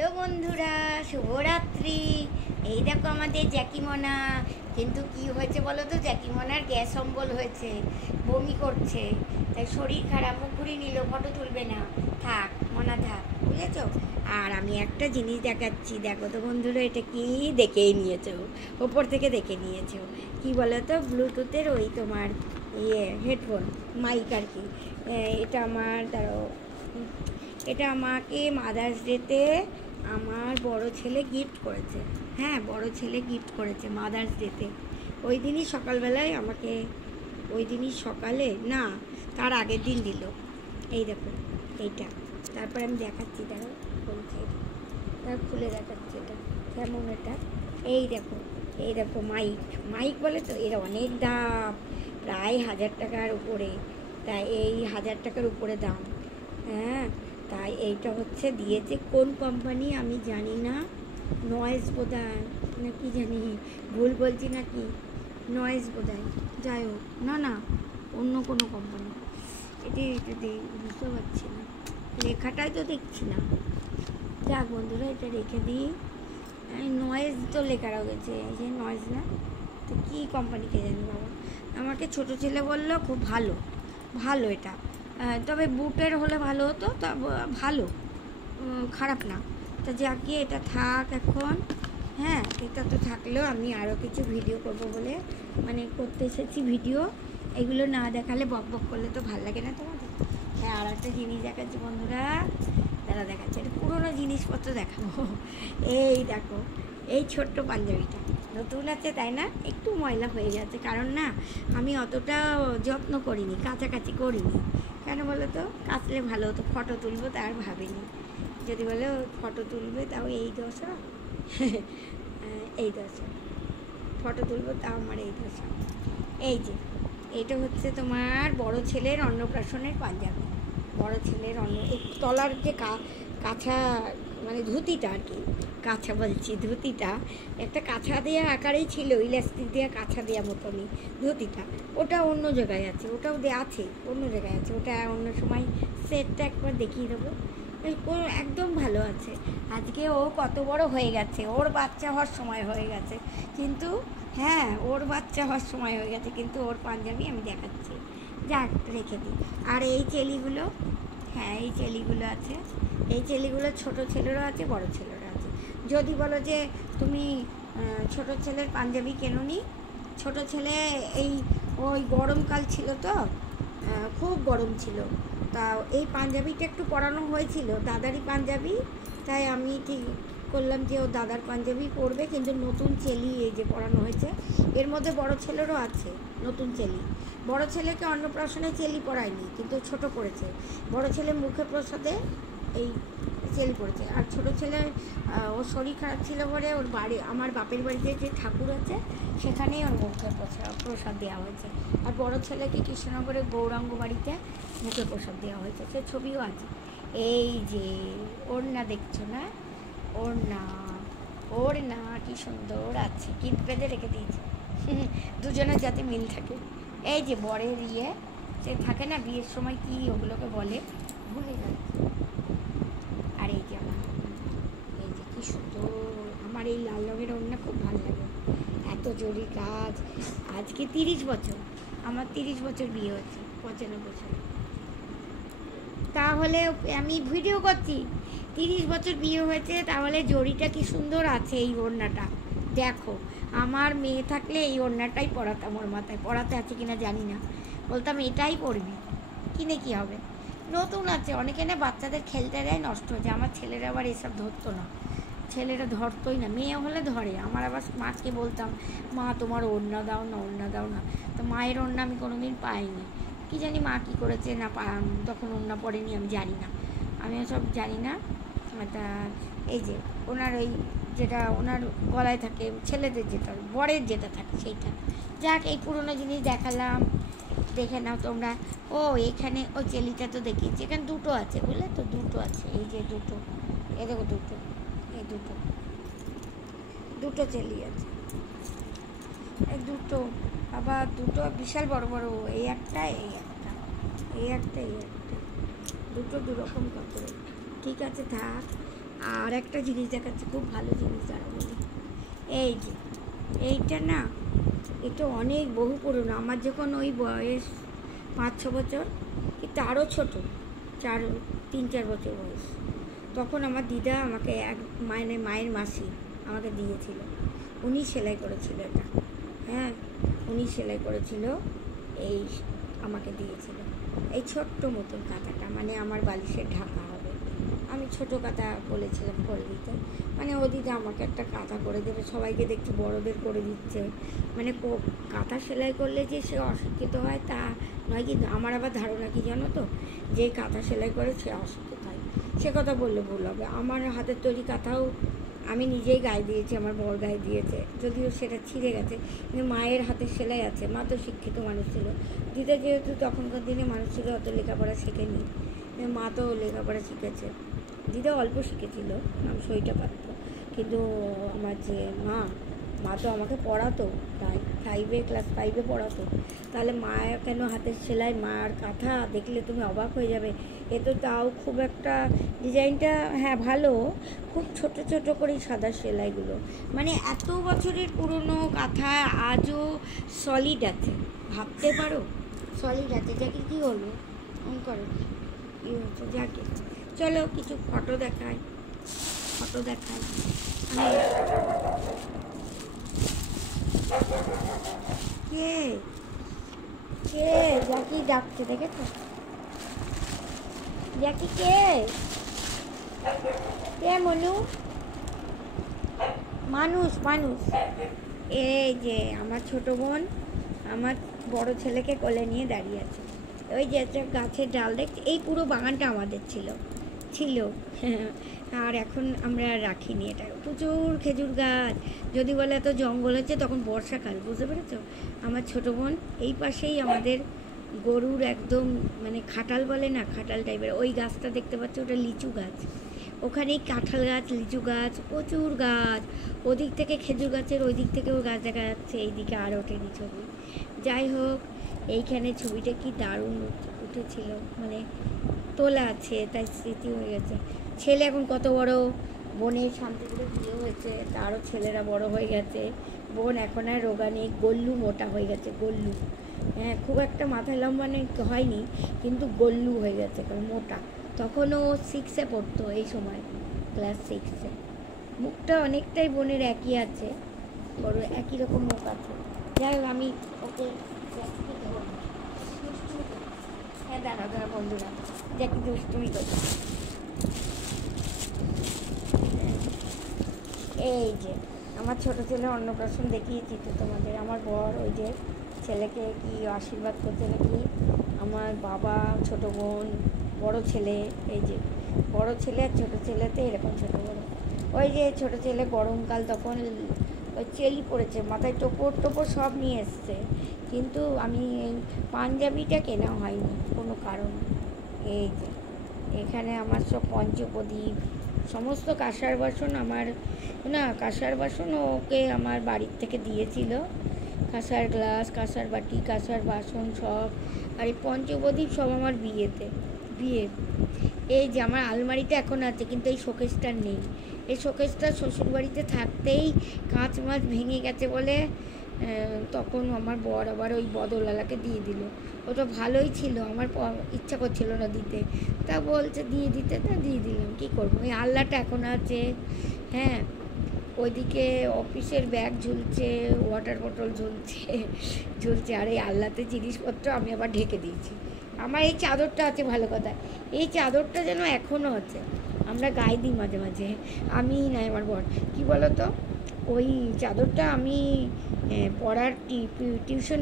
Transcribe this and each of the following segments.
Hello বন্ধুরা, শুভরাত্রি। এই দেখো আমাদের জ্যাকিমোনা। কিন্তু কি হয়েছে বলো তো, জ্যাকিমোনার গ্যাস অম্বল হয়েছে, বমি করছে, তাই শরীর খারাপ, মুখ ঘুরিয়ে নিল, ফটো তুলবে না। থাক মোনা থাক, বুঝেছো? আর আমি একটা জিনিস দেখাচ্ছি, দেখো তো বন্ধুরা, এটা কি দেখেই নিয়েছো, ওপর থেকে দেখে নিয়েছো। কি বলো তো, ব্লুটুথের ওই তোমার হেডফোন, মাইক আর কি। এটা আমার দাঁড়াও, এটা আমাকে মাদার্স ডেতে আমার বড় ছেলে গিফট করেছে। হ্যাঁ, বড় ছেলে গিফট করেছে মাদার্স ডেতে। ওই দিনই সকালবেলায় আমাকে, ওই দিনই সকালে না, তার আগের দিন দিল। এই দেখো এইটা, তারপর আমি দেখাচ্ছি, দেখো বলছি, তার খুলে দেখাচ্ছি এটা কেমন। এটা এই দেখো, এই দেখো মাইক, মাইক বলে তো, এর অনেক দাম, প্রায় 1000 টাকার উপরে। তাই এই 1000 টাকার উপরে দাম। হ্যাঁ, তাই এইটা হচ্ছে দিয়েছে কোন কোম্পানি আমি জানি না, নয়েজ বোধহয় না কি জানি, ভুল বলছি নাকি, নয়েজ বোধহয়, যাই হোক, না না, অন্য কোনো কোম্পানি। এটা বুঝতে পারছি না, লেখাটাই তো দেখছি না। যাক বন্ধুরা, এটা রেখে দিই। নয়েজ তো লেখা রয়েছে, এই যে নয়েজ না, তো কী কোম্পানিকে জানি বাবা। আমাকে ছোটো ছেলে বললো খুব ভালো, ভালো এটা, তবে বুটের হলে ভালো হতো, তা ভালো, খারাপ না। তা যাকে এটা থাক এখন। হ্যাঁ, এটা তো থাকলেও আমি আরও কিছু ভিডিও করব বলে মানে করতে এসেছি ভিডিও। এগুলো না দেখালে বক বক করলে তো ভালো লাগে না তোমাদের। হ্যাঁ, আর একটা জিনিস দেখাচ্ছি বন্ধুরা, তারা দেখাচ্ছে, এটা পুরোনো জিনিসপত্র দেখাবো। এই দেখো, এই ছোট্ট পাঞ্জাবিটা নতুন আছে তাই না, একটু ময়লা হয়ে গেছে, কারণ না আমি অতটা যত্ন করিনি, কাছাকাছি করিনি। কেন বলো তো, কাচলে ভালো হতো, ফটো তুলবো তার ভাবিনি। যদি বলো ফটো তুলবে, তাও এই দশা, এই দশা, ফটো তুলবো তাও আমার এই দশা। এই যে এটা হচ্ছে তোমার বড় ছেলের অন্নপ্রাশনের পাঞ্জাবি। বড় ছেলের এই তলার যে কাছা, মানে ধুতিটা আর কি, কাছা বলছি, ধুতিটা একটা কাছা দেওয়া আকারেই ছিল, ইলাস্টিক দেওয়া কাছা দেওয়া মতনই ধুতিটা। ওটা অন্য জায়গায় আছে, ওটাও আছে, অন্য জায়গায় আছে, ওটা অন্য সময় সেটটা একবার দেখিয়ে দেবো। একদম ভালো আছে। আজকে ও কত বড় হয়ে গেছে, ওর বাচ্চা হওয়ার সময় হয়ে গেছে, কিন্তু হ্যাঁ, ওর বাচ্চা হওয়ার সময় হয়ে গেছে, কিন্তু ওর পাঞ্জাবি আমি দেখাচ্ছি, যাক রেখে দিই। আর এই চেলিগুলো, হ্যাঁ এই চেলিগুলো আছে, এই চেলিগুলো ছোটো ছেলেরও আছে, বড় ছেলেরও আছে। যদি বলো যে তুমি ছোটো ছেলের পাঞ্জাবি কেনোনি, ছোটো ছেলে এই ওই গরমকাল ছিল তো, খুব গরম ছিল, তা এই পাঞ্জাবিটা একটু পরানো হয়েছিল, দাদারই পাঞ্জাবি, তাই আমি ঠিক করলাম যে ও দাদার পাঞ্জাবি পরবে, কিন্তু নতুন চেলি এই যে পরানো হয়েছে। এর মধ্যে বড় ছেলেরও আছে নতুন চেলি। বড় ছেলেকে অন্নপ্রাশনে চেলি পরায়নি, কিন্তু ছোট করেছে। বড় ছেলে মুখে প্রসাদে এই চেলি পড়েছে, আর ছোটো ছেলে ওর শরীর খারাপ ছিল বলে ওর বাড়ি, আমার বাপের বাড়িতে যে ঠাকুর আছে সেখানেই ওর মুখে প্রসাদ দেওয়া হয়েছে। আর বড় ছেলেকে কৃষ্ণনগরের গৌরাঙ্গ বাড়িতে মুখে প্রসাদ দেওয়া হয়েছে, সে ছবিও আছে। এই যে ওড়না দেখছো না, ওড়না, ওড়না কি সুন্দর আছে, কিন্তু বেঁধে রেখে দিয়েছে, দুজনের যাতে মিল থাকে। এই যে বরের সে থাকে না বিয়ের সময়, কি ওগুলোকে বলে ভুলে যাচ্ছে। আর এই যে আমার, এই যে কি সুন্দর, আমার এই লাল রঙের ওড়না খুব ভালো লাগে, এত জরি কাজ। আজকে 30 বছর, আমার 30 বছর বিয়ে হচ্ছে, 95 সালে। তাহলে আমি ভিডিও করছি, 30 বছর বিয়ে হয়েছে, তাহলে জরিটা কি সুন্দর আছে এই ওড়নাটা। দেখো, আমার মেয়ে থাকলে এই ওড়নাটাই পরাতাম ওর মাথায়, পরাতে আছে কিনা জানি না, বলতাম এটাই পরবি, কিনে কি হবে, নতুন আছে। অনেকে না বাচ্চাদের খেলতে দেয়, নষ্ট হয়ে যায়। আমার ছেলেরা আবার এসব ধরতো না, ছেলেরা ধরতোই না, মেয়ে হলে ধরে। আমার আবার মাকে বলতাম, মা তোমার ওড়না দাও না, ওড়না দাও না, তো মায়ের ওড়না আমি কোনোদিন পাইনি, কি জানি মা কী করেছে না, তখন ওড়না পড়েনি, আমি জানি না, আমি সব জানি না। তা এই যে ওনার ওই যেটা ওনার গলায় থাকে, ছেলেদের যেটা, বরের যেটা থাকে সেইটা। যাক, এই পুরোনো জিনিস দেখালাম, দেখে নাও তোমরা। ও এখানে ও চেলিটা তো দেখিয়েছি, এখানে দুটো আছে, বুঝলে তো, দুটো আছে, এই যে দুটো, এই দেখো দুটো, এই দুটো, দুটো চেলি আছে, এই দুটো, আবার দুটো বিশাল বড় বড়, এই একটা, এই একটা, এই একটা, এই একটা, দুটো দুরকম কাপড়। ঠিক আছে থাক, আর একটা জিনিস দেখাচ্ছে, খুব ভালো জিনিস দাঁড়া বলি। এই যে এইটা না, এটা অনেক বহু পুরনো। আমার যখন ওই বয়স 5-6 বছর, কিন্তু আরও ছোটো, 3-4 বছর বয়স, তখন আমার দিদা আমাকে মায়ের মাসি আমাকে দিয়েছিল। উনি সেলাই করেছিল এটা, হ্যাঁ উনি সেলাই করেছিল, এই আমাকে দিয়েছিল এই ছোট্ট মতন কাঁথাটা, মানে আমার বালিশের ঢাকা হবে। আমি ছোট কাঁথা বলেছিলাম করে দিতে, মানে ও দিদা আমাকে একটা কাঁথা করে দেবে। সবাইকে দেখছি বড়দের করে দিচ্ছে, মানে কাঁথা সেলাই করলে যে সে অশিক্ষিত হয় তা নয়, কিন্তু আমার আবার ধারণা কি জানো তো, যে কাঁথা সেলাই করে সে অশিক্ষিত হয়, সে কথা বললে ভুল হবে। আমার হাতের তৈরি কাঁথাও আমি নিজেই গায়ে দিয়েছি, আমার বর গায়ে দিয়েছে, যদিও সেটা ছিঁড়ে গেছে, কিন্তু মায়ের হাতের সেলাই আছে। মা তো শিক্ষিত মানুষ ছিল, দিদা যেহেতু তখনকার দিনে মানুষ ছিল, অত লেখাপড়া শেখেনি, মা তো লেখাপড়া শিখেছে। দিদা অল্প শিখেছিল, আমি সইটা পারত, কিন্তু আমার যে মা তো আমাকে পড়াতো, ক্লাস 5-এ পড়াতো। তাহলে মা কেন হাতের সেলাই, মার কাঁথা দেখলে তুমি অবাক হয়ে যাবে। এ তো তাও খুব একটা ডিজাইনটা, হ্যাঁ ভালো, খুব ছোট ছোট করেই সাদা সেলাইগুলো, মানে এত বছরের পুরনো কাঁথা আজও সলিড আছে, ভাবতে পারো সলিড আছে। যাকে কী হলো করো, কী হচ্ছে যাকে, চলো কিছু ফটো দেখাই। কে কে জ্যাকি ডাকছে, দেখেছো জ্যাকি? কে মনু? মানুষ। এই যে আমার ছোট বোন আমার বড় ছেলেকে কোলে নিয়ে দাঁড়িয়ে আছে। ওই যে একটা গাছের ডাল দেখছি, এই পুরো বাগানটা আমাদের ছিল। আর এখন আমরা রাখিনি, এটা প্রচুর খেজুর গাছ। যদি বলে এত জঙ্গল হচ্ছে, তখন বর্ষাকাল, বুঝতে পেরেছ? আমার ছোটো বোন এই পাশেই আমাদের গরুর একদম মানে খাটাল বলে না, খাটাল টাইপের ওই গাছটা দেখতে পাচ্ছ, ওটা লিচু গাছ। ওখানেই কাঁঠাল গাছ, লিচু গাছ, প্রচুর গাছ। ওদিক থেকে খেজুর গাছের ওই দিক থেকেও গাছ দেখা যাচ্ছে, এইদিকে আর ওঠেনি ছবি। যাই হোক, এইখানে ছবিটা কি দারুণ উঠেছিল, মানে তোলা আছে, তাই স্মৃতি হয়ে গেছে। ছেলে এখন কত বড়, বোনের শান্তিপুরে বিয়ে হয়েছে, তারও ছেলেরা বড় হয়ে গেছে। বোন এখন আর রোগা নেই, গল্লু মোটা হয়ে গেছে, গল্লু। হ্যাঁ, খুব একটা মাথায় লম্বা হয়নি, কিন্তু গল্লু হয়ে গেছে, কারণ মোটা। তখনও 6-এ পড়তো, এই সময় ক্লাস 6-এ। মুখটা অনেকটাই বোনের একই আছে, বড় একই রকম মুখ আছে। যাই হোক, আমি ওকে হ্যাঁ দাঁড়া বন্ধুরা, জ্যাকি দুষ্টুমি করছে। এই যে আমার ছোটো ছেলে অন্নপ্রাশন দেখিয়েছি তো তোমাদের। আমার বর ওই যে ছেলেকে কি আশীর্বাদ করছে নাকি, আমার বাবা, ছোট বোন, বড় ছেলে, এই যে বড় ছেলে আর ছোটো ছেলেতে এরকম ছোটো বড়ো। ওই যে ছোটো ছেলে গরমকাল, তখন ওই চেলি পড়েছে, মাথায় টোপর সব নিয়ে এসছে, কিন্তু আমি এই পাঞ্জাবিটা কেনা হয়নি কোনো কারণ। এই যে এখানে আমার সব পঞ্চপ্রদীপ, সমস্ত কাঁসার বাসন আমার, না কাঁসার বাসন ওকে আমার বাড়ির থেকে দিয়েছিল, কাঁসার গ্লাস, কাঁসার বাটি, কাঁসার বাসন সব। আর এই পঞ্চপ্রদীপ সব আমার বিয়ে। এই যে আমার আলমারিতে এখন আছে, কিন্তু এই শোকেসটার নেই। এই শোকেসটা শ্বশুরবাড়িতে থাকতেই কাঁচ মাছ ভেঙে গেছে বলে তখন আমার বর আবার ওই বদলওয়ালাকে দিয়ে দিল। ওটা ভালোই ছিল, আমার ইচ্ছা করছিল না দিতে, তা বলছে দিয়ে দিতে, তা দিয়ে দিলাম, কী করবো। ওই আল্লাটা এখন আছে। হ্যাঁ, ওইদিকে অফিসের ব্যাগ ঝুলছে, ওয়াটার বোতল ঝুলছে, আর এই আল্লাতে জিনিসপত্র আমি আবার ঢেকে দিয়েছি। আমার এই চাদরটা আছে, ভালো কথা, এই চাদরটা যেন এখনও আছে, আমরা গায়ে দিই মাঝে মাঝে, আমি না আমার বর। কী বলো তো, ওই চাদরটা আমি পড়ার টিউশন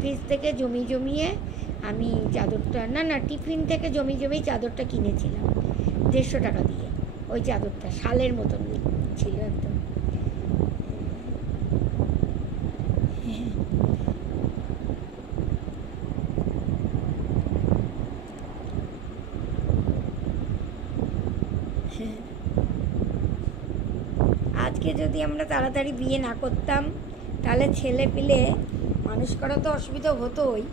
ফিস থেকে জমিয়ে আমি চাদরটা, না টিফিন থেকে জমিয়ে চাদরটা কিনেছিলাম 150 টাকা দিয়ে। ওই চাদরটা শালের মতন ছিল একদম। আজকে যদি আমরা তাড়াতাড়ি বিয়ে না করতাম, তাহলে ছেলে পিলে মানুষ করা তো অসুবিধা হতোই।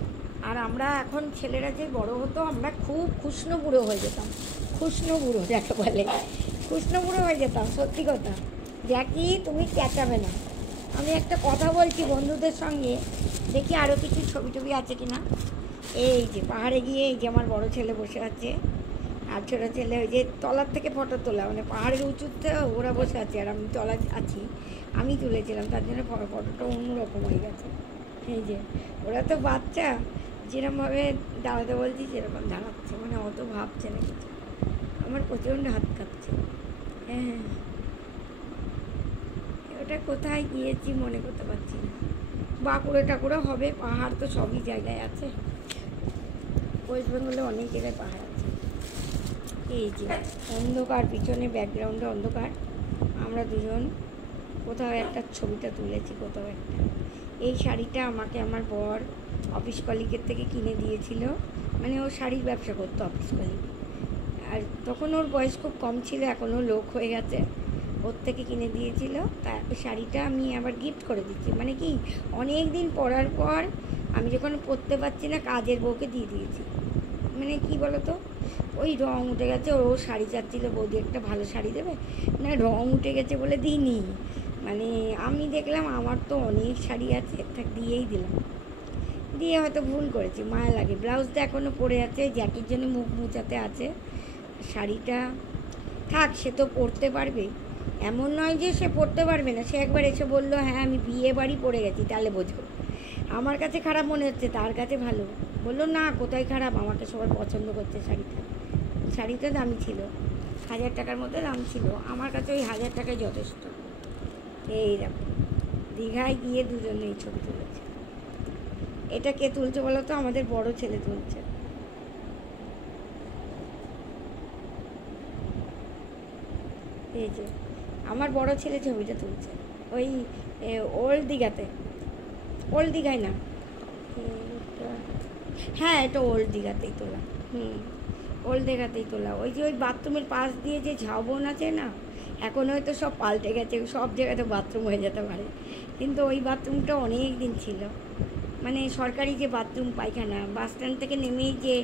আর আমরা এখন ছেলেরা যে বড় হতো, আমরা খুব খুশনো বুড়ো হয়ে যেতাম। খুশনো বুড়ো যাকে বলে, কৃষ্ণপুরে হয়ে যেতাম, সত্যি কথা। জ্যাকি তুমি চেঁচাবে না। আমি একটা কথা বলছি বন্ধুদের সঙ্গে, দেখি আরও কিছু ছবি টবি আছে কি না। এই যে পাহাড়ে গিয়ে এই যে আমার বড় ছেলে বসে আছে, আর ছোটো ছেলে ওই যে তলার থেকে ফটো তোলা, মানে পাহাড়ের উঁচুতে ওরা বসে আছে আর আমি তলা আছি, আমি তুলেছিলাম, তার জন্য ফটোটা অন্যরকম হয়ে গেছে। এই যে ওরা তো বাচ্চা, যেরকমভাবে দাঁড়াতে বলছি সেরকম দাঁড়াচ্ছে, মানে অত ভাবছে না কিছু। আমার প্রচণ্ড হাত কাঁপছে। হ্যাঁ, ওটা কোথায় গিয়েছি মনে করতে পারছি না। বাঁকুড়ে টাকুড়ে হবে, পাহাড় তো সবই জায়গায় আছে, ওয়েস্ট বেঙ্গলে অনেক জায়গায় পাহাড় আছে। এই যে অন্ধকার, পিছনে ব্যাকগ্রাউন্ডে অন্ধকার, আমরা দুজন কোথাও একটা ছবিটা তুলেছি, কোথাও একটা। এই শাড়িটা আমাকে আমার বর অফিস কলিগের থেকে কিনে দিয়েছিল, মানে ও শাড়ির ব্যবসা করতো অফিস কলিগ, আর তখন ওর বয়স খুব কম ছিল, এখনও লোক হয়ে গেছে, ওর থেকে কিনে দিয়েছিল। তা শাড়িটা আমি আবার গিফট করে দিচ্ছি, মানে কি অনেক দিন পরার পর আমি যখন পরতে পারছি না, কাজের বউকে দিয়ে দিয়েছি। মানে কি বলতো, ওই রং উঠে গেছে, ও শাড়ি চাচ্ছিল বৌদি একটা ভালো শাড়ি দেবে, না রং উঠে গেছে বলে দিইনি। মানে আমি দেখলাম আমার তো অনেক শাড়ি আছে, একটা দিয়েই দিলাম, দিয়ে হয়তো ভুল করেছি, মায়া লাগে। ব্লাউজটা এখনও পরে আছে, জ্যাকির জন্য মুখ মুছাতে আছে। শাড়িটা থাক, সে তো পরতে পারবে, এমন নয় যে সে পরতে পারবে না। সে একবার এসে বললো হ্যাঁ আমি বিয়ে বাড়ি পরে গেছি, তাহলে বোঝো। আমার কাছে খারাপ মনে হচ্ছে, তার কাছে ভালো। বললো না কোথায় খারাপ, আমাকে সবাই পছন্দ করছে। শাড়িটা দামি ছিল, 1000 টাকার মধ্যে দাম ছিল, আমার কাছে ওই 1000 টাকায় যথেষ্ট। এই দেখো দীঘায় গিয়ে দুজনে এই ছবি তুলেছে। এটা কে তুলছে বলো তো? আমাদের বড় ছেলে তুলছে। এই যে আমার বড় ছেলে ছবিটা তুলছে, ওই ওল্ড দীঘাতে, ওল্ড দীঘায় না, হ্যাঁ এটা ওল্ড দীঘাতেই তোলা। ওল্ড দীঘাতেই তোলা। ওই যে ওই বাথরুমের পাশ দিয়ে যে ঝাউবন আছে না, এখন হয়তো সব পাল্টে গেছে, সব জায়গাতে বাথরুম হয়ে যেতে পারে, কিন্তু ওই বাথরুমটা অনেক দিন ছিল। মানে সরকারি যে বাথরুম পায়খানা, বাস স্ট্যান্ড থেকে নেমেই যে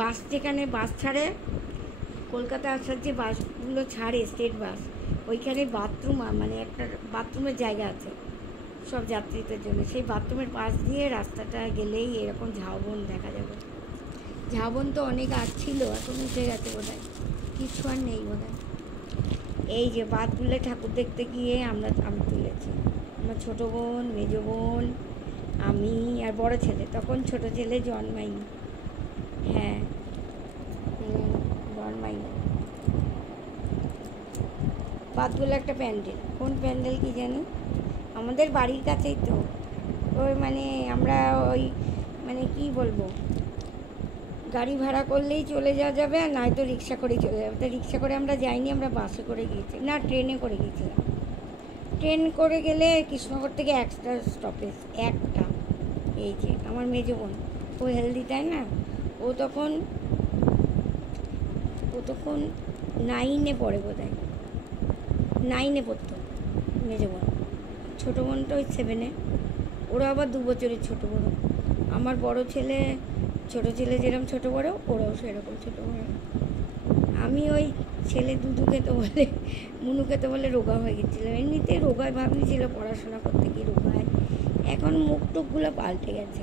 বাস, যেখানে বাস ছাড়ে, কলকাতা আসার যে বাসগুলো ছাড়ে স্টেট বাস, ওইখানে বাথরুম, মানে একটা বাথরুমের জায়গা আছে সব যাত্রীদের জন্য। সেই বাথরুমের পাশ দিয়ে রাস্তাটা গেলেই এরকম ঝাউবন দেখা যাবে। ঝাউবন তো অনেক আর ছিল, এখন উঠে গেছে বোধহয়, কিছু আর নেই বোধহয়। এই যে বাদগুলো ঠাকুর দেখতে গিয়ে আমি তুলেছি, আমার ছোটো বোন, মেজো বোন, আমি আর বড় ছেলে। তখন ছোট ছেলে জন্মায়নি, হ্যাঁ জন্মায়নি। বাদগুলো একটা প্যান্ডেল, কোন প্যান্ডেল কি জানি, আমাদের বাড়ির কাছেই তো। ওই মানে আমরা ওই মানে কি বলবো, গাড়ি ভাড়া করলেই চলে যাওয়া যাবে, আর নয়তো রিক্সা করেই চলে যাবে। তো রিক্সা করে আমরা যাইনি, আমরা বাসে করে গিয়েছি, না ট্রেনে করে গিয়েছিলাম। ট্রেন করে গেলে কৃষ্ণনগর থেকে এক্সট্রা স্টপেজ একটা। এই যে আমার মেজো বোন, ও হেলদি তাই না, ও তখন 9-এ পড়ে বোধহয়, 9-এ পড়তো মেজো বোন। ছোটো বোনটা ওই 7-এ, ওরা আবার 2 বছরের ছোটো বড়ো। আমার বড় ছেলে, ছোটো ছেলে যেরকম ছোটো বড়ো, ওরাও সেরকম ছোটো বড়ো। আমি ওই ছেলে দুধু খেতে বলে, মুনু খেতে বলে রোগা হয়ে গেছিলাম। এমনিতে রোগায় ভাবনি ছিল, পড়াশোনা করতে গিয়ে রোগায়। এখন মুখ টুকগুলো পাল্টে গেছে,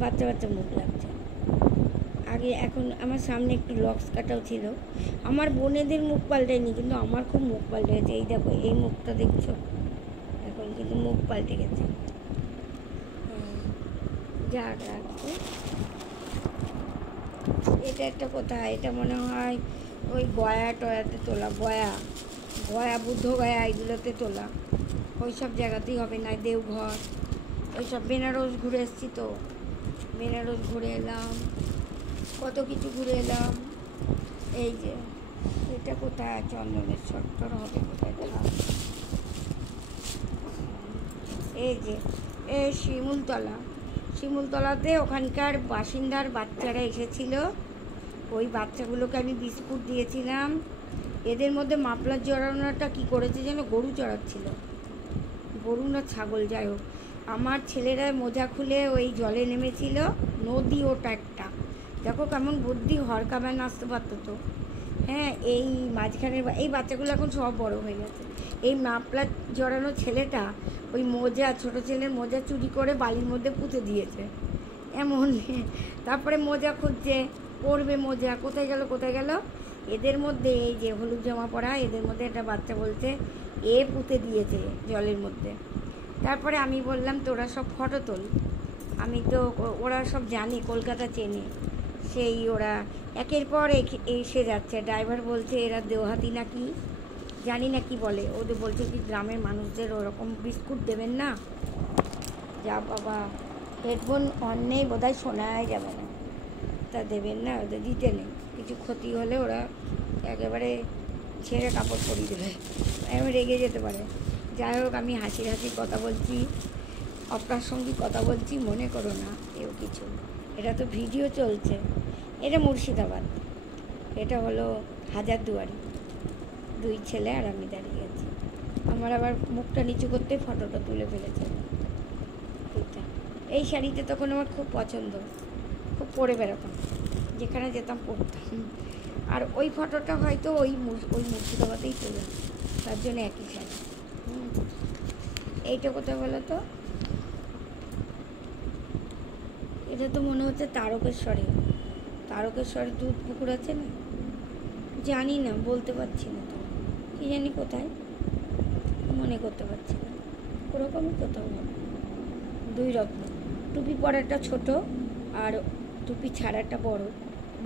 বাচ্চা বাচ্চা মুখ লাগছে। আগে এখন আমার সামনে একটু লক্স কাটাও ছিল। আমার বোনেদের মুখ পাল্টায়নি, কিন্তু আমার খুব মুখ পাল্টে গেছে। এই দেখো এই মুখটা দেখছো, এখন কিন্তু মুখ পাল্টে গেছে। যাক রাখবো। এটা একটা কোথায়, এটা মনে হয় ওই গয়া টয়াতে তোলা, গয়া বুদ্ধ গয়া এগুলোতে তোলা, ওই সব জায়গাতেই হবে, না দেওঘর, ওই সব। বেনারস ঘুরে এসেছি তো, বেনারস ঘুরে এলাম, কত কিছু ঘুরে এলাম। এই যে এটা কোথায়, চন্দনের সত্তর হবে কোথায়, এই যে শিমুলতলাতে ওখানকার বাসিন্দার বাচ্চারা এসেছিল, ওই বাচ্চাগুলোকে আমি বিস্কুট দিয়েছিলাম। এদের মধ্যে মাফলার জড়ানোটা কী করেছে যেন, গরু চড়াচ্ছিল, গরু না ছাগল যাই হোক। আমার ছেলেরা মোজা খুলে ওই জলে নেমেছিল, নদী ওটা একটা, দেখো কেমন বুদ্ধি, হরকা ব্যান আসতে পারতো তো। হ্যাঁ, এই মাঝখানের এই বাচ্চাগুলো এখন সব বড় হয়ে গেছে। এই মাফলার জড়ানো ছেলেটা ওই মোজা, ছোট ছেলের মোজা চুরি করে বালির মধ্যে পুঁতে দিয়েছে এমন। তারপরে মোজা খুঁজছে, পরবে মোজা, কোথায় গেল কোথায় গেল। এদের মধ্যে এই যে হলুদ জামা পরা, এদের মধ্যে একটা বাচ্চা বলছে এ পুঁতে দিয়েছে জলের মধ্যে। তারপরে আমি বললাম তোরা সব ফটো তোল। আমি তো, ওরা সব জানে, কলকাতা চেনে, সেই ওরা একের পর এসে যাচ্ছে। ড্রাইভার বলছে এরা দেওহাতি নাকি, জানি না কি বলে, ওদের বলছে কি গ্রামের মানুষদের ওরকম বিস্কুট দেবেন না। যা বাবা, হেডফোন অন নেই বোধহয়, শোনাই যাবে না, তা দেবেন না, ওদের দিতে নেই। কিছু ক্ষতি হলে ওরা একেবারে ছেড়ে কাপড় পরিয়ে দেবে, এবার রেগে যেতে পারে। যাই হোক, আমি হাসির হাসির কথা বলছি, অপ্রাসঙ্গিক কথা বলছি, মনে করো না কেউ কিছু। এটা তো ভিডিও চলছে। এটা মুর্শিদাবাদ, এটা হলো হাজারদুয়ারি। দুই ছেলে আর আমি দাঁড়িয়ে আছি। আমার আবার মুখটা নিচু করতে ফটোটা তুলে ফেলেছে। এইটা, এই শাড়িটা তখন আমার খুব পছন্দ, খুব পরে বেরোতাম, যেখানে যেতাম পরতাম। আর ওই ফটোটা হয়তো ওই মুর্শিদাবাদেই তোলা, তার জন্য একই শাড়ি। এইটা কোথায় বলো তো? এটা তো মনে হচ্ছে তারকেশ্বরে। তারকেশ্বরে দুধ পুকুর আছে না, জানি না, বলতে পারছি না তো, কি জানি কোথায়, মনে করতে পারছি না। ওরকমই কোথাও হবে। দুই রত্ন, টুপি পরাটা ছোট, আর টুপি ছাড়াটা বড়,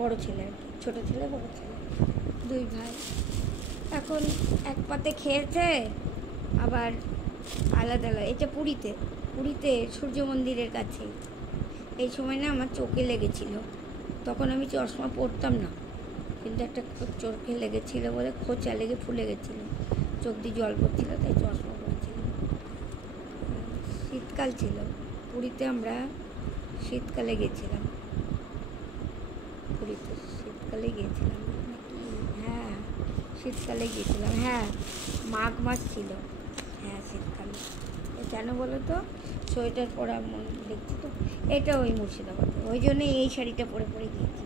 বড় ছেলে আর কি, ছোটো ছেলে বড় ছেলে, দুই ভাই। এখন এক পাতে খেয়েছে, আবার আলাদা আলাদা। এটা পুরীতে, পুরীতে সূর্য মন্দিরের কাছে। এই সময় না আমার চোখে লেগেছিল, তখন আমি চশমা পরতাম না, কিন্তু একটা চোখে লেগেছিলো বলে খোঁচা লেগে ফুলে গেছিলো, চোখ দিয়ে জল পড়ছিল, তাই চশমা পড়েছিল। শীতকাল ছিল, পুরীতে আমরা শীতকালে গেছিলাম, পুরীতে শীতকালে গিয়েছিলাম। হ্যাঁ, শীতকালে গিয়েছিলাম, হ্যাঁ, মাঘ মাস ছিল, হ্যাঁ শীতকালে। কেন বলো তো, সোয়েটার পরা মনে দেখছি তো। এটা ওই মুর্শিদাবাদে, ওই জন্যে এই শাড়িটা পরে পরে গিয়েছি।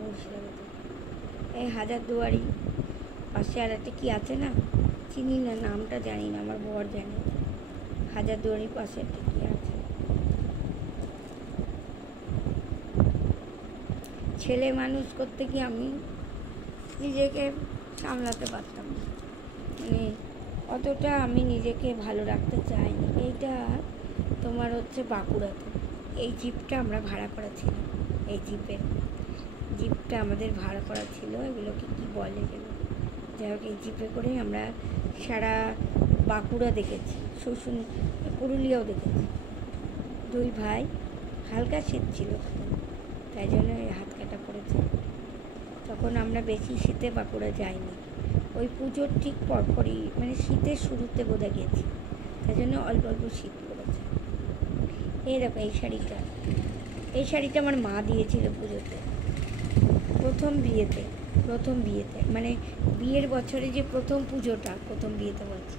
মুর্শিদাবাদে এই হাজারদুয়ারি পাশে আর একটা কি আছে না, চিনি না, নামটা জানি না, আমার বর জানে। হাজারদুয়ারির পাশে একটা কি আছে। ছেলে মানুষ করতে গিয়ে আমি নিজেকে সামলাতে পারতাম না, মানে অতটা আমি নিজেকে ভালো রাখতে চাইনি। এইটা তোমার হচ্ছে বাঁকুড়াতে, এই জিপটা আমরা ভাড়া করা ছিল, এই জিপটা আমাদের ভাড়া করা ছিল। এগুলোকে কী বলে এগুলো, যাই হোক, এই জিপে করেই আমরা সারা বাঁকুড়া দেখেছি, পুরুলিয়াও দেখেছি। দুই ভাই, হালকা শীত ছিল তখন, তাই জন্য হাত কাটা পড়েছে। তখন আমরা বেশি শীতে বাঁকুড়া যাইনি, ওই পুজোর ঠিক পরপরই, মানে শীতের শুরুতে বোধহয় গেছি, তাই জন্য অল্প অল্প শীত পড়েছে। এই দেখো, এই শাড়িটা আমার মা দিয়েছিল পুজোতে, প্রথম বিয়েতে, মানে বিয়ের বছরে যে প্রথম পুজোটা, প্রথম বিয়েতে বলছি,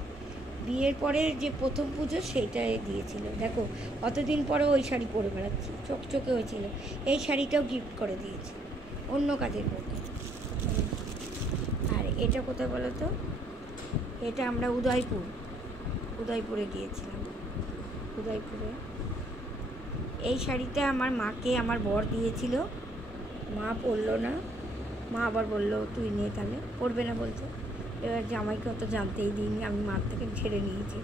বিয়ের পরে যে প্রথম পুজো সেইটাই দিয়েছিল। দেখো, অতদিন পরে ওই শাড়ি পরে বেড়াচ্ছি, চকচকে হয়েছিল। এই শাড়িটাও গিফট করে দিয়েছি অন্য কাজের পক্ষে। আর এটা কোথায় বলো তো? এটা আমরা উদয়পুরে গিয়েছিলাম। উদয়পুরে এই শাড়িটা আমার মাকে আমার বর দিয়েছিল, মা পরলো না, মা আবার বললো তুই নিয়ে, তাহলে পরবে না বলছে। এবার জামাইকে অত জানতেই দিইনি, আমি মার থেকে ছেড়ে নিয়েছি।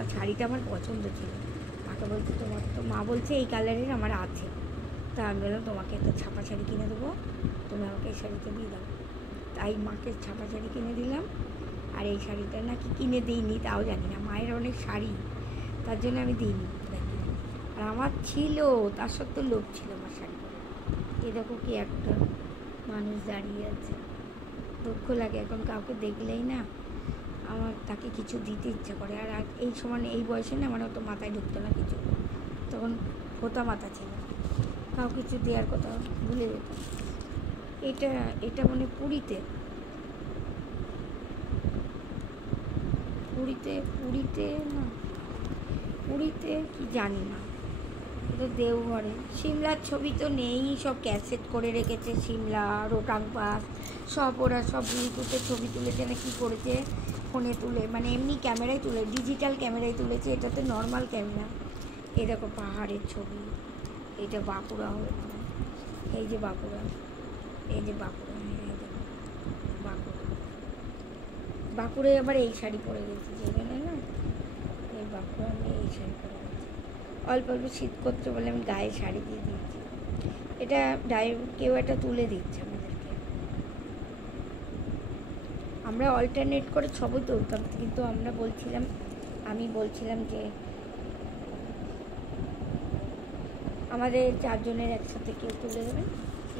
আর শাড়িটা আমার পছন্দ ছিল। মাকে বলছি তোমার তো, মা বলছে এই কালারের আমার আছে, তা আমি বললাম তোমাকে একটা ছাপা শাড়ি কিনে দেবো, তুমি আমাকে এই শাড়িটা দিয়ে দাও। তাই মাকে ছাপা শাড়ি কিনে দিলাম। আর এই শাড়িটা নাকি কিনে দিইনি, তাও জানি না, মায়ের অনেক শাড়ি, তার জন্য আমি দিইনি। আর আমার ছিল, তার সত্ত্বেও লোভ ছিল আমার শাড়ি। এ দেখো কি একটা মানুষ দাঁড়িয়ে আছে, দুঃখ লাগে এখন কাউকে দেখলেই না আমার তাকে কিছু দিতে ইচ্ছে করে। আর এই সময় এই বয়সে না আমার অত মাথায় ঢুকতো না কিছু, তখন ফোঁতা মাথা ছিল, কাউ কিছু দেওয়ার কথা ভুলে যেতাম। এটা মানে পুরীতে কি জানি না, দেওঘরে সিমলার ছবি তো নেই, সব ক্যাসেট করে রেখেছে। সিমলা, রোটাং পাস সব ওরা সব ব্লুটুথে ছবি তুলেছে না কি করেছে, ফোনে তুলে মানে এমনি ক্যামেরায় তুলে, ডিজিটাল ক্যামেরায় তুলেছে। এটাতে নর্মাল ক্যামেরা। এই দেখো পাহাড়ের ছবি। এটা বাঁকুড়া হবে, এই যে বাঁকুড়া, এই যে বাঁকুড়া, হ্যাঁ এই দেখো বাঁকুড়া। বাঁকুড়ায় আবার এই শাড়ি পরে গেছি যেখানে না, এই বাঁকুড়া আমি এই শাড়ি পরে গেছি। অল্প অল্প শীত করছে বলে আমি গায়ে শাড়ি দিয়ে দিয়েছি। এটা কেউ একটা তুলে দিচ্ছে আমাদেরকে। আমরা অল্টারনেট করে ছবি তুলতাম, কিন্তু আমি বলছিলাম যে আমাদের 4 জনের একসাথে কেউ তুলে দেবেন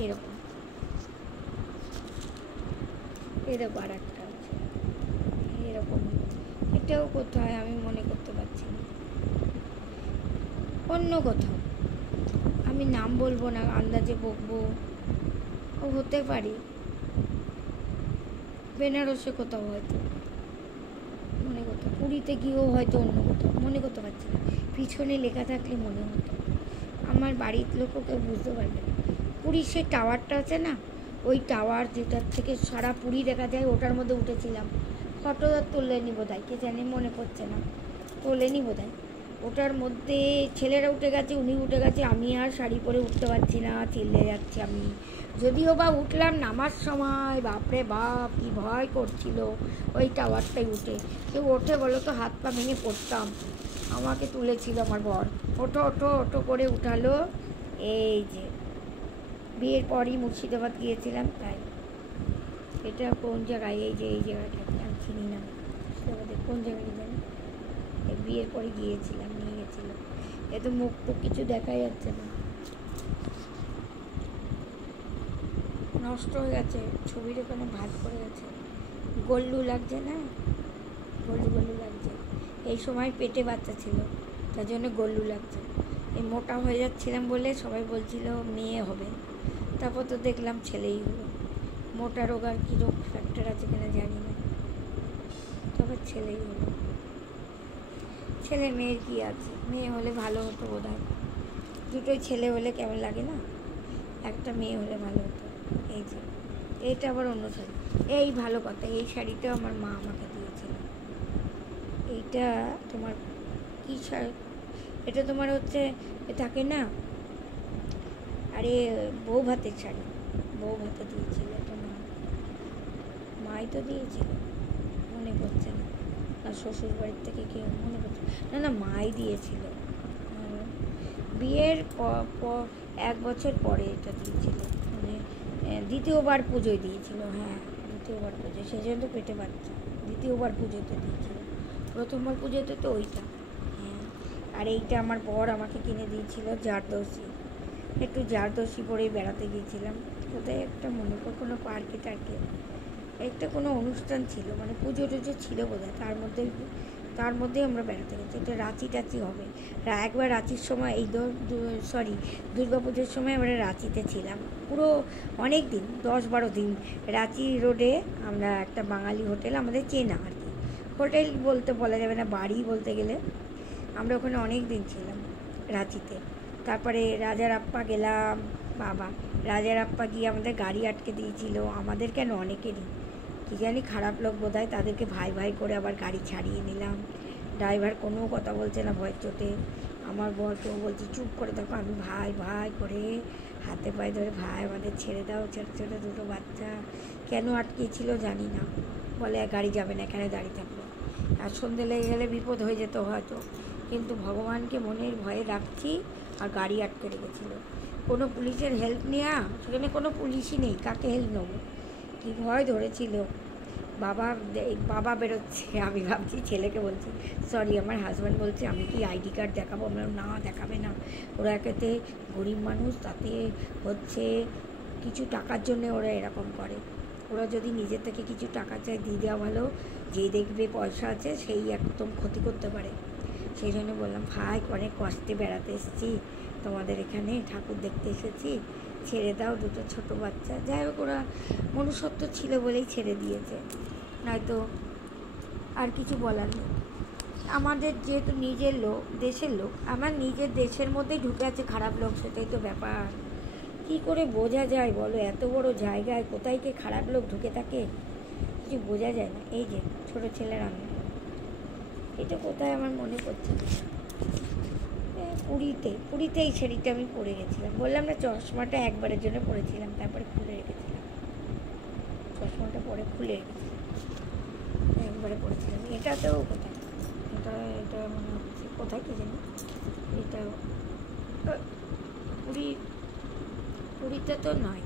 এরকম। এরকম আর একটা আছে এরকম, এটাও কোথায় আমি মনে করতে পারছি না, অন্য কোথাও। আমি নাম বলবো না, আন্দাজে বকবো, ও হতে পারি বেনারসে কোথাও হয়তো, মনে করতে পুরীতে গিয়েও হয়তো অন্য কোথাও, মনে করতে পারছি না। পিছনে লেখা থাকলে মনে হতো। আমার বাড়ির লোকও কেউ বুঝতে পারবে না। পুরীর সেই টাওয়ারটা আছে না, ওই টাওয়ার যেটার থেকে সারা পুরী দেখা যায়, ওটার মধ্যে উঠেছিলাম। ফটো তোলেনি বোধ হয়, কে জানি মনে পড়ছে না, তোলেনি বোধ হয়। ওটার মধ্যে ছেলেরা উঠে গেছে, উনি উঠে গেছে, আমি আর শাড়ি পরে উঠতে পারছি না, চিল্লে যাচ্ছি আমি। যদিও বা উঠলাম নামার সময়, বাপরে বাপ কি ভয় করছিল ওই টাওয়ারটাই উঠে। কেউ ওঠে বলো তো, হাত পা ভেঙে পড়তাম। আমাকে তুলেছিল আমার বর, ওঠো ওঠো ওঠো করে উঠালো। এই যে বিয়ের পরই মুর্শিদাবাদ গিয়েছিলাম, তাই। এটা কোন জায়গায়, এই যে এই জায়গাটা আমি চিনি না, মুর্শিদাবাদের কোন জায়গায় জানি। বিয়ের পরে গিয়েছিলাম, নিয়ে গেছিলাম। এ তো মুখ তো কিছু দেখা যাচ্ছে না, নষ্ট হয়ে গেছে। ছবির ওখানে ভাঁজ পড়ে গেছে, গল্লু লাগছে না, গল্লু গল্লু লাগছে। এই সময় পেটে বাচ্চা ছিল, তার জন্য গল্লু লাগছে। এই মোটা হয়ে যাচ্ছিলাম বলে সবাই বলছিল মেয়ে হবে, তারপর তো দেখলাম ছেলেই হলো। মোটা রোগ আর কী রোগ ফ্যাক্টর আছে কিনা জানি না, তবে ছেলেই হলো। ছেলে মেয়ের কী আছে, মেয়ে হলে ভালো হতো বোধ হয়। দুটোই ছেলে হলে কেমন লাগে না, একটা মেয়ে হলে ভালো হতো। এই যে এটা আবার অন্য শাড়ি, এই ভালো কথা, এই শাড়িটাও আমার মা আমাকে দিয়েছিল। এইটা তোমার কী শাড়ি, এটা তোমার হচ্ছে থাকে না, আরে বউ ভাতের শাড়ি, বউ ভাতে দিয়েছিল এটা মাই তো দিয়েছিল, মনে পড়ছে না। আর শ্বশুর বাড়ির থেকে কেউ, মনে পড়ছে না, না মাই দিয়েছিল। বিয়ের 1 বছর পরে এটা দিয়েছিল, মানে দ্বিতীয়বার পুজোয় দিয়েছিল। হ্যাঁ দ্বিতীয়বার পুজো, সেই জন্য পেটে বাচ্চা। দ্বিতীয়বার পুজোতে দিয়েছিল, প্রথমবার পুজোতে তো ওইটা। হ্যাঁ, আর এইটা আমার বর আমাকে কিনে দিয়েছিল জারদৌসি। একটু জারদৌসি পরেই বেড়াতে গিয়েছিলাম কোথায় একটা, মনে কর কোনো পার্কে টার্কে, একটা কোনো অনুষ্ঠান ছিল, মানে পুজো টুজো ছিল বোধ হয়, তার মধ্যেই আমরা বেড়াতে গেছি। এটা রাঁচি টাচি হবে। একবার রাঁচির সময়, এই দুর্গা পুজোর সময় আমরা রাঁচিতে ছিলাম পুরো অনেক দিন, 10-12 দিন। রাঁচি রোডে আমরা একটা বাঙালি হোটেল, আমাদের চেনা আর কি, হোটেল বলতে বলা যাবে না, বাড়ি বলতে গেলে। আমরা ওখানে অনেক দিন ছিলাম রাঁচিতে। তারপরে রাজারাপ্পা গেলাম, বাবা রাজারাপ্পা গিয়ে আমাদের গাড়ি আটকে দিয়েছিল, আমাদের কেন অনেকেরই, কী জানি খারাপ লোক বোধ হয়, তাদেরকে ভাই ভাই করে আবার গাড়ি ছাড়িয়ে নিলাম। ড্রাইভার কোনো কথা বলছে না ভয়ের চোটে। আমার বরকেও বলছি চুপ করে থাকো, আমি ভাই ভাই করে হাতে পায়ে ধরে, ভাই আমাদের ছেড়ে দাও, ছোটো ছোটো দুটো বাচ্চা। কেন আটকেছিল জানি না, বলে গাড়ি যাবে না, এখানে দাঁড়িয়ে থাকলো। আর সন্ধে লেগে গেলে বিপদ হয়ে যেত হয়তো, কিন্তু ভগবানকে মনের ভয়ে রাখছি। আর গাড়ি আটকে রেখেছিলো, কোনো পুলিশের হেল্প নেওয়া, সেখানে কোনো পুলিশই নেই, কাকে হেল্প নেবো, কী ভয় ধরেছিল। বাবা বেরোচ্ছে, আমি ভাবছি ছেলেকে বলছি, সরি আমার হাজব্যান্ড বলছে আমি কি আইডি কার্ড দেখাবো, আমরা না দেখাবে না, ওরা একেতে গরিব মানুষ, তাতে হচ্ছে কিছু টাকার জন্যে ওরা এরকম করে। ওরা যদি নিজের থেকে কিছু টাকা চায় দিয়ে দেওয়া ভালো, যে দেখবে পয়সা আছে সেই একদম ক্ষতি করতে পারে। সেই জন্য বললাম ভাই অনেক কষ্টে বেড়াতে এসেছি, তোমাদের এখানে ঠাকুর দেখতে এসেছি, ছেড়ে দাও, দুটো ছোটো বাচ্চা। যাই হোক ওরা মনুষ্যত্ব ছিল বলেই ছেড়ে দিয়েছে, নয়তো আর কিছু বলার নেই। আমাদের যেহেতু নিজের লোক, দেশের লোক, আমার নিজের দেশের মধ্যেই ঢুকে আছে খারাপ লোক, সেটাই তো ব্যাপার। কি করে বোঝা যায় বলো? এত বড় জায়গায় কোথায় কে খারাপ লোক ঢুকে থাকে কিছু বোঝা যায় না। এই যে ছোট ছেলের আমি, এটা কোথায় আমার মনে পড়ছে না। পুরীতে এই শাড়িটা আমি পরে গেছিলাম, বললাম না চশমাটা একবারের জন্য পরেছিলাম, তারপরে খুলে রেখেছিলাম। চশমাটা পরে খুলে রেখেছিলাম, একবারে পরেছিলাম। এটাতেও কোথায়, এটা মনে হচ্ছে কোথায় কি জানি। এটা পুরীতে তো নয়,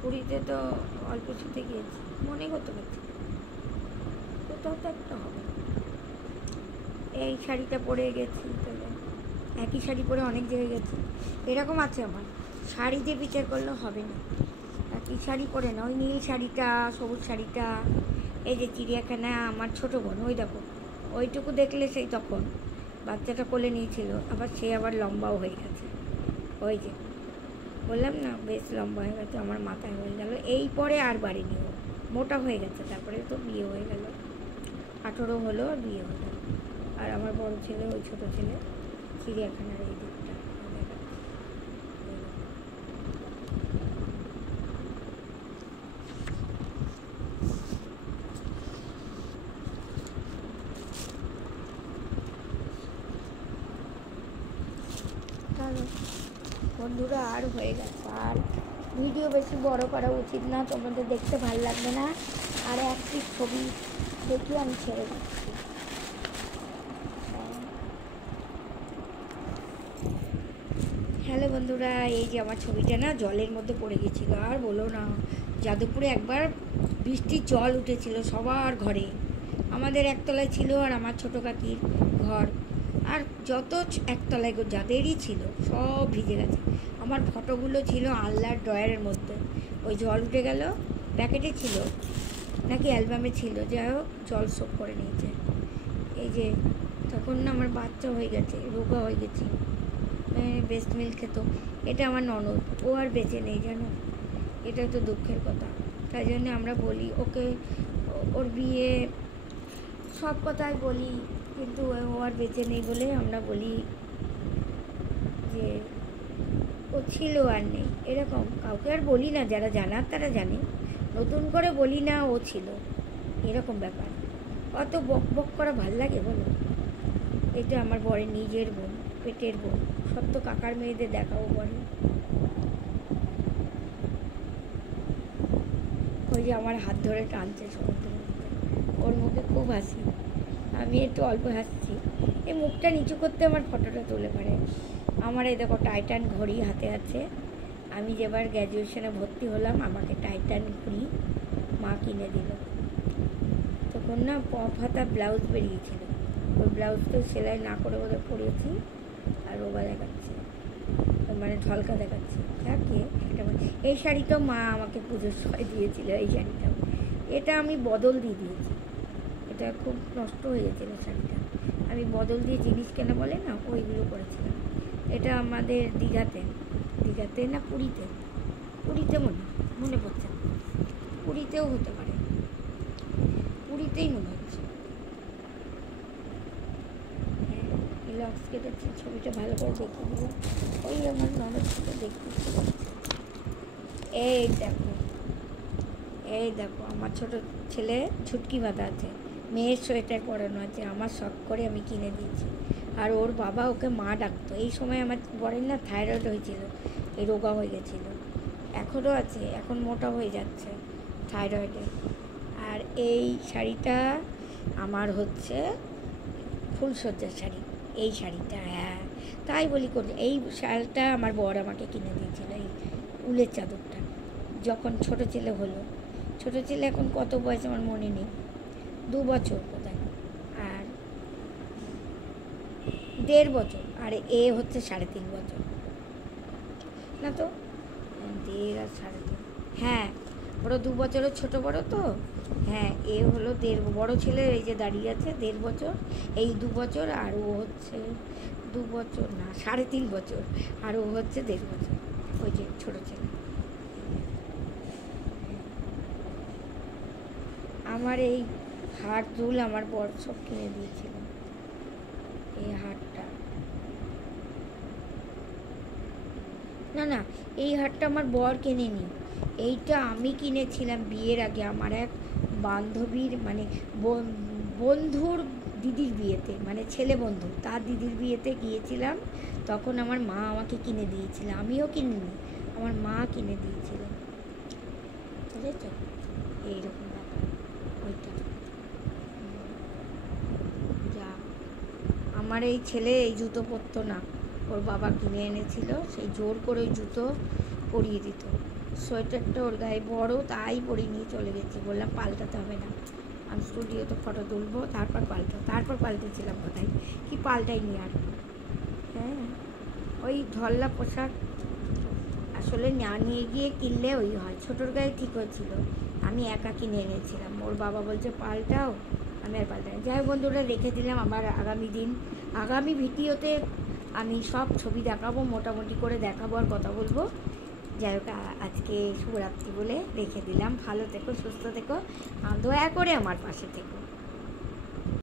পুরীতে তো অল্প ছুটে গিয়েছি, মনে করতে পারছি কোথাও তো একটা হবে। এই শাড়িটা পরে গেছি, তাহলে একই শাড়ি পরে অনেক জায়গায় গেছি। এরকম আছে আমার, শাড়ি দিয়ে বিচার করলে হবে না। একই শাড়ি পরে না, ওই নীল শাড়িটা, সবুজ শাড়িটা, এই যে চিড়িয়াখানা আমার ছোটো বোন, ওই দেখো ওইটুকু দেখলে সেই তখন বাচ্চাটা কোলে নিয়েছিল, আবার সে আবার লম্বাও হয়ে গেছে। ওই যে বললাম না বেশ লম্বা হয়ে গেছে, আমার মাথায় হয়ে গেল। এই পরে আর বাড়িনি, ও মোটা হয়ে গেছে। তারপরে তো বিয়ে হয়ে গেল, 18 হলো আর বিয়ে হলো। আর আমার বড় ছেলে, ওই ছোটো ছেলে চিড়িয়াখানার এই দিকটা বন্ধুরা। আর হয়ে গেছে, আর ভিডিও বেশি বড় করা উচিত না, তোমাদের দেখতে ভালো লাগবে না। আর একটি ছবি দেখি আমি ছেড়ে দিচ্ছি। হ্যালো বন্ধুরা, এই যে আমার ছবিটা না জলের মধ্যে পড়ে গেছিলো, আর বলো না, যাদবপুরে একবার বৃষ্টির জল উঠেছিল সবার ঘরে। আমাদের একতলায় ছিল আর আমার ছোটো কাকির ঘর, আর যত একতলায় যাদেরই ছিল সব ভিজে গেছে। আমার ফটোগুলো ছিল আলনার ড্রয়ারের মধ্যে, ওই জল উঠে গেল, প্যাকেটে ছিল নাকি অ্যালবামে ছিল, যাই হোক জল সোপ করে নিয়েছে। এই যে তখন না আমার বাচ্চা হয়ে গেছে, রোগা হয়ে গেছি, ব্রেস্ট মিল্ক খেত। এটা আমার ননদ, ও আর বেঁচে নেই জানো, এটা তো দুঃখের কথা। তাই জন্যে আমরা বলি ওকে, ওর বিয়ে সব কথাই বলি, কিন্তু ও আর বেঁচে নেই বলে আমরা বলি যে ও ছিল আর নেই, এরকম। কাউকে আর বলি না, যারা জানার তারা জানে, নতুন করে বলি না ও ছিল, এরকম ব্যাপার। অত বক বক করা ভাল লাগে বলো? এটা আমার বরের নিজের বোন, পেটের বোন, সত্য কাকার মেয়েদের দেখাও বলে। ওই যে আমার হাত ধরে টানছে সমুদ্রের মধ্যে, ওর মুখে খুব হাসি, আমি একটু অল্প হাসছি। এই মুখটা নিচু করতে আমার ফটোটা তুলে পারে। আমার এই দেখো টাইটান ঘড়ি হাতে আছে। আমি যেবার গ্র্যাজুয়েশনে ভর্তি হলাম, আমাকে টাইটান ঘড়ি মা কিনে দিল। তখন না পপ হাতা ব্লাউজ বেরিয়েছিল, ওই ব্লাউজটা সেলাই না করে বোধহয় পরেছি, আর রোগা দেখাচ্ছে, মানে ঢলকা দেখাচ্ছে। যাকে একটা এই শাড়িটাও মা আমাকে পুজোর সময় দিয়েছিল, এই শাড়িটাও। এটা আমি বদল দিয়ে দিয়েছি, এটা খুব নষ্ট হয়ে গেছিলো শাড়িটা, আমি বদল দিয়ে জিনিস কেনা বলে না, ওইগুলো করেছিলাম। এটা আমাদের দীঘাতে না পুরীতে মনে পড়ছে না, পুরীতেও হতে পারে, পুরীতেই মনে হচ্ছে। লক্স কেটেছি, ছবিটা ভালো করে দেখে দিলাম, ওই আমার ননদ থেকে দেখতে। এই দেখো আমার ছোট ছেলে ছুটকি বাঁধা আছে, মেয়ের সোয়েটার পরানো আছে, আমার শখ করে আমি কিনে দিয়েছি। আর ওর বাবা ওকে মা ডাকতো। এই সময় আমার বরের না থাইরয়েড হয়েছিল, এই রোগা হয়ে গেছিলো, এখনও আছে, এখন মোটা হয়ে যাচ্ছে থাইরয়েডে। আর এই শাড়িটা আমার হচ্ছে ফুলসজ্জার শাড়ি, এই শাড়িটা, হ্যাঁ তাই বলি করি। এই শালটা আমার বর আমাকে কিনে দিয়েছিল, এই উলের চাদরটা, যখন ছোটো ছেলে হলো। ছোটো ছেলে এখন কত বয়স আমার মনে নেই, 2 বছর কোথায়, আর 1.5 বছর, আর এ হচ্ছে 3.5 বছর, না তো 1.5 আর 3.5, হ্যাঁ ওরা 2 বছরের ছোটো বড় তো, হ্যাঁ এ হলো 1.5, বড়ো ছেলে এই যে দাঁড়িয়ে আছে 1.5 বছর, এই 2 বছর, আর ও হচ্ছে 2 বছর না 3.5 বছর, আর ও হচ্ছে 1.5 বছর, ওই যে ছোটো ছেলে। আমার এই হার দুল আমার বর সব কিনে দিয়েছিল, না না, এই হারটা আমার বর কেনেনি, এইটা আমি কিনেছিলাম বিয়ের আগে আমার এক বান্ধবীর মানে বন্ধুর দিদির বিয়েতে, মানে ছেলে বন্ধু তার দিদির বিয়েতে গিয়েছিলাম, তখন আমার মা আমাকে কিনে দিয়েছিল, আমিও কিনিনি, আমার মা কিনে দিয়েছিল, বুঝেছ? এইরকম ব্যাপার ওইটা। যা, আমার এই ছেলে এই জুতো পরতো না, ওর বাবা কিনে এনেছিল, সেই জোর করে ওই জুতো পরিয়ে দিত, সোয়েটারটা ওর গায়ে বড় তাই পরিয়ে নিয়ে চলে গেছি, বললাম পাল্টাতে হবে না, আমি স্টুডিওতে ফটো তুলবো তারপর পাল্টেছিলাম, কোথায় কি পাল্টাইনি আর। হ্যাঁ, ওই ধল্লা পোশাক আসলে না নিয়ে গিয়ে কিনলে ওই হয়, ছোটোর গায়ে ঠিক হয়েছিল, আমি একা কিনে এনেছিলাম, ওর বাবা বলছে পাল্টাও, আমি আর পাল্টাই। যাই হোক বন্ধুরা, রেখে দিলাম, আবার আগামী ভিডিওতে আমি সব ছবি দেখাবো, মোটামুটি করে দেখাবো আর কথা বলবো। যাই হোক, আজকে শুভরাত্রি বলে রেখে দিলাম, ভালো থেকো, সুস্থ থেকো, দয়া করে আমার পাশে থেকো।